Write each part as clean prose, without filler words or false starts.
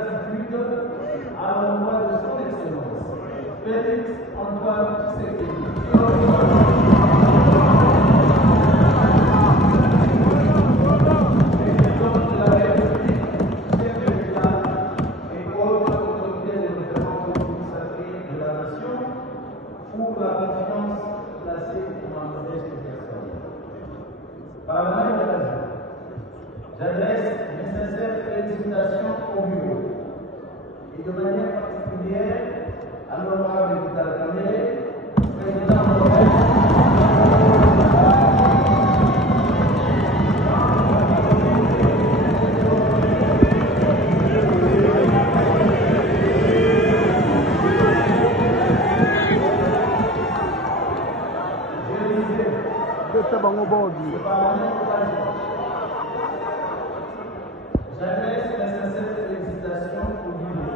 gratitude à l'endroit de son Excellence, Félix Antoine Tshisekedi. Pour la confiance placée dans ma modeste personne. Par la même occasion, j'adresse mes sincères félicitations au bureau et de manière particulière à l'honorable Vital Kamerhe, président j'adresse mes sincères félicitations au bureau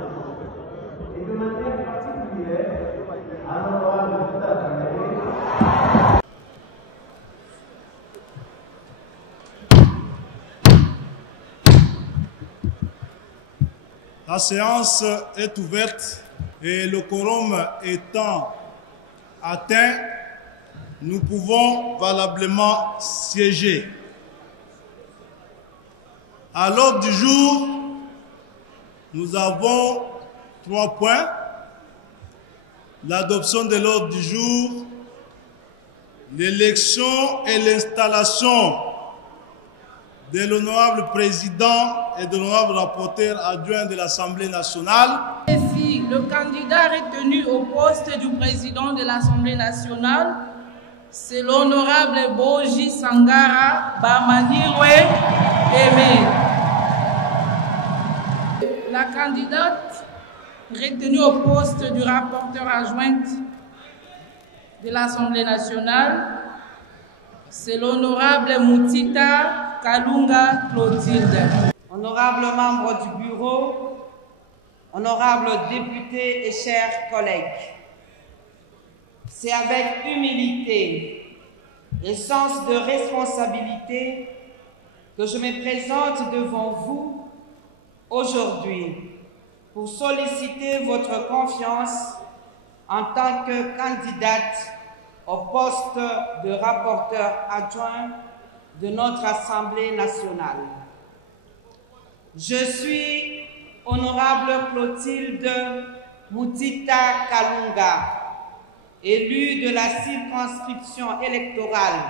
et de manière particulière à l'honorable Vital Kamerhe. La séance est ouverte et le quorum étant atteint, nous pouvons valablement siéger. À l'ordre du jour, nous avons 3 points. L'adoption de l'ordre du jour, l'élection et l'installation de l'honorable président et de l'honorable rapporteur adjoint de l'Assemblée nationale. Ainsi, le candidat retenu au poste du président de l'Assemblée nationale, c'est l'honorable Boji Sangara Bamanirwe Aimé. La candidate retenue au poste du rapporteur adjoint de l'Assemblée nationale, c'est l'honorable Moutita Kalunga Clotilde. Honorables membres du bureau, honorables députés et chers collègues, c'est avec humilité et sens de responsabilité que je me présente devant vous aujourd'hui pour solliciter votre confiance en tant que candidate au poste de rapporteur adjoint de notre Assemblée nationale. Je suis honorable Clotilde Moutita Kalunga, élue de la circonscription électorale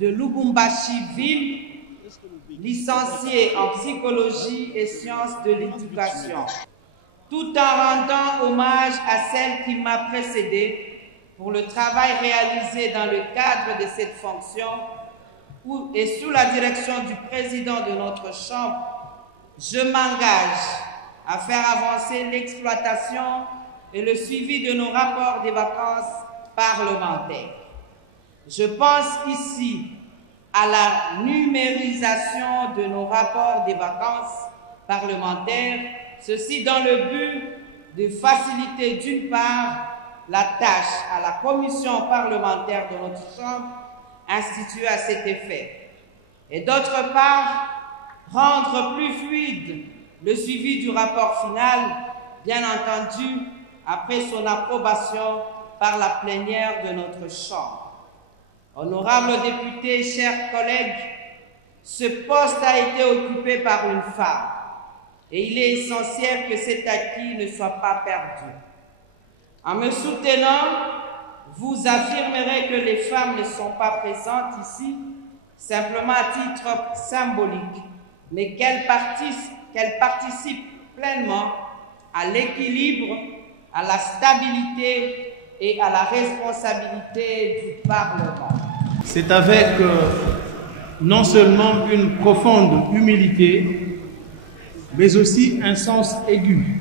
de Lubumbashi-Ville, licenciée en psychologie et sciences de l'éducation, tout en rendant hommage à celle qui m'a précédée pour le travail réalisé dans le cadre de cette fonction et sous la direction du président de notre Chambre. Je m'engage à faire avancer l'exploitation et le suivi de nos rapports des vacances parlementaires. Je pense ici à la numérisation de nos rapports des vacances parlementaires, ceci dans le but de faciliter d'une part la tâche à la commission parlementaire de notre Chambre instituée à cet effet, et d'autre part rendre plus fluide le suivi du rapport final, bien entendu après son approbation par la plénière de notre Chambre. Honorables députés, chers collègues, ce poste a été occupé par une femme et il est essentiel que cet acquis ne soit pas perdu. En me soutenant, vous affirmerez que les femmes ne sont pas présentes ici simplement à titre symbolique, mais qu'elles participent pleinement à l'équilibre, à la stabilité et à la responsabilité du Parlement. C'est avec non seulement une profonde humilité, mais aussi un sens aigu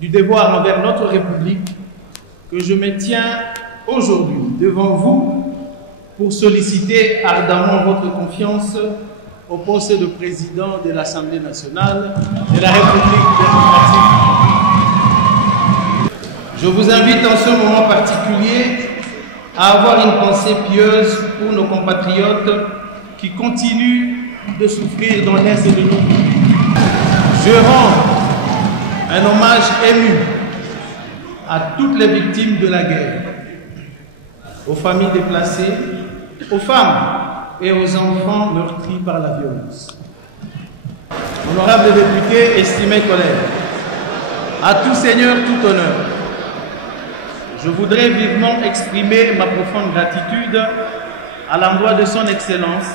du devoir envers notre République que je me tiens aujourd'hui devant vous pour solliciter ardemment votre confiance au poste de président de l'Assemblée nationale de la République démocratique. Je vous invite en ce moment particulier à avoir une pensée pieuse pour nos compatriotes qui continuent de souffrir dans l'Est de nos pays. Je rends un hommage ému à toutes les victimes de la guerre, aux familles déplacées, aux femmes et aux enfants meurtris par la violence. Honorables députés, estimés collègues, à tout seigneur, tout honneur, je voudrais vivement exprimer ma profonde gratitude à l'endroit de son Excellence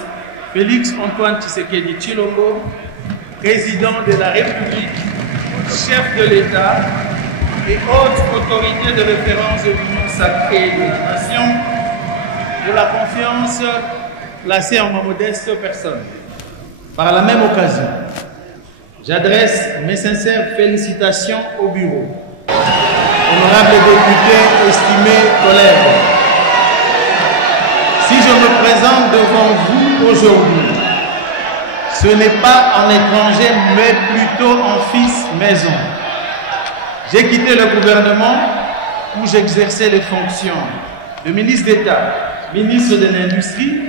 Félix Antoine Tshisekedi Tshilombo, président de la République, chef de l'État et haute autorité de référence de l'Union sacrée de la Nation, pour la confiance placée en ma modeste personne. Par la même occasion, j'adresse mes sincères félicitations au bureau. Honorables députés, estimés collègues, si je me présente devant vous aujourd'hui, ce n'est pas en étranger, mais plutôt en fils maison. J'ai quitté le gouvernement où j'exerçais les fonctions de ministre d'État, ministre de l'Industrie,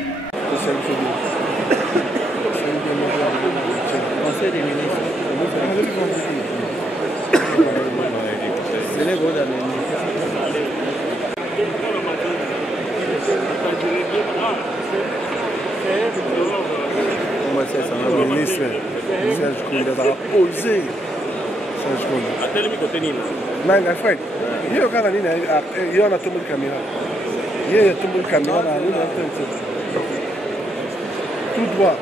tout droit.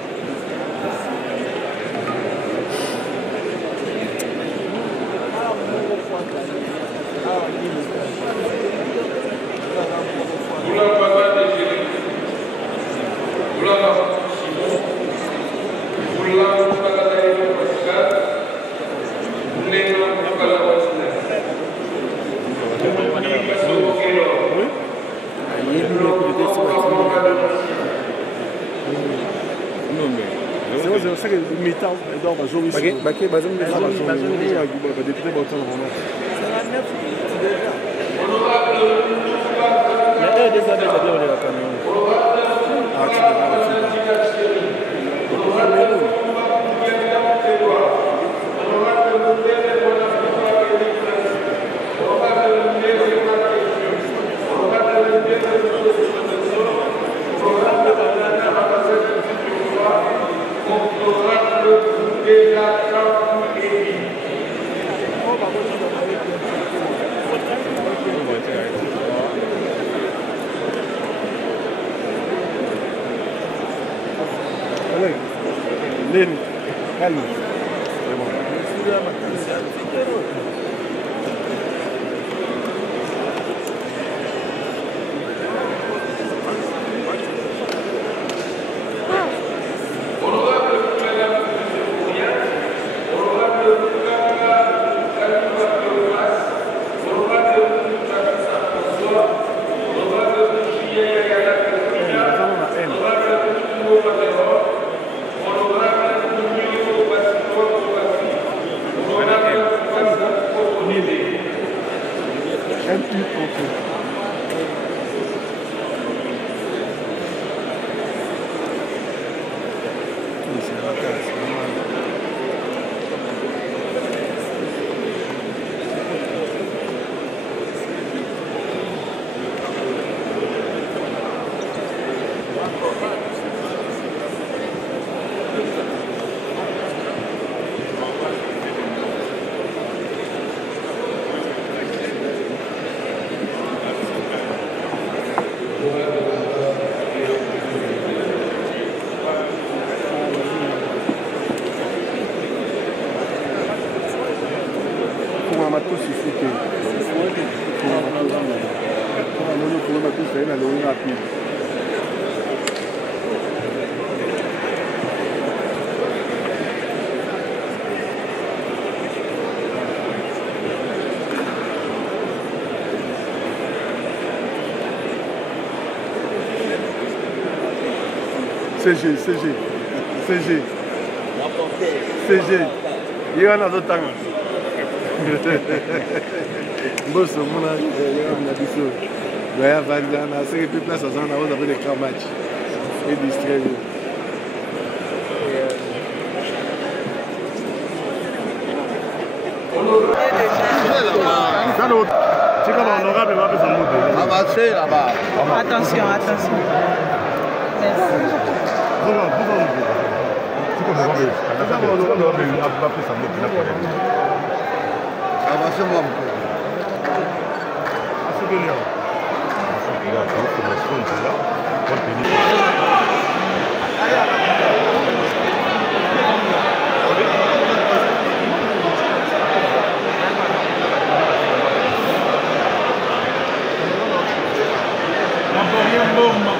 CG. Il y a un autre temps. Boss, mon âge, il y a un abisso. Il y a un vandana, c'est plus place à ça, on a besoin de grand match. Et distrait. Attention, attention. Merci. Mambo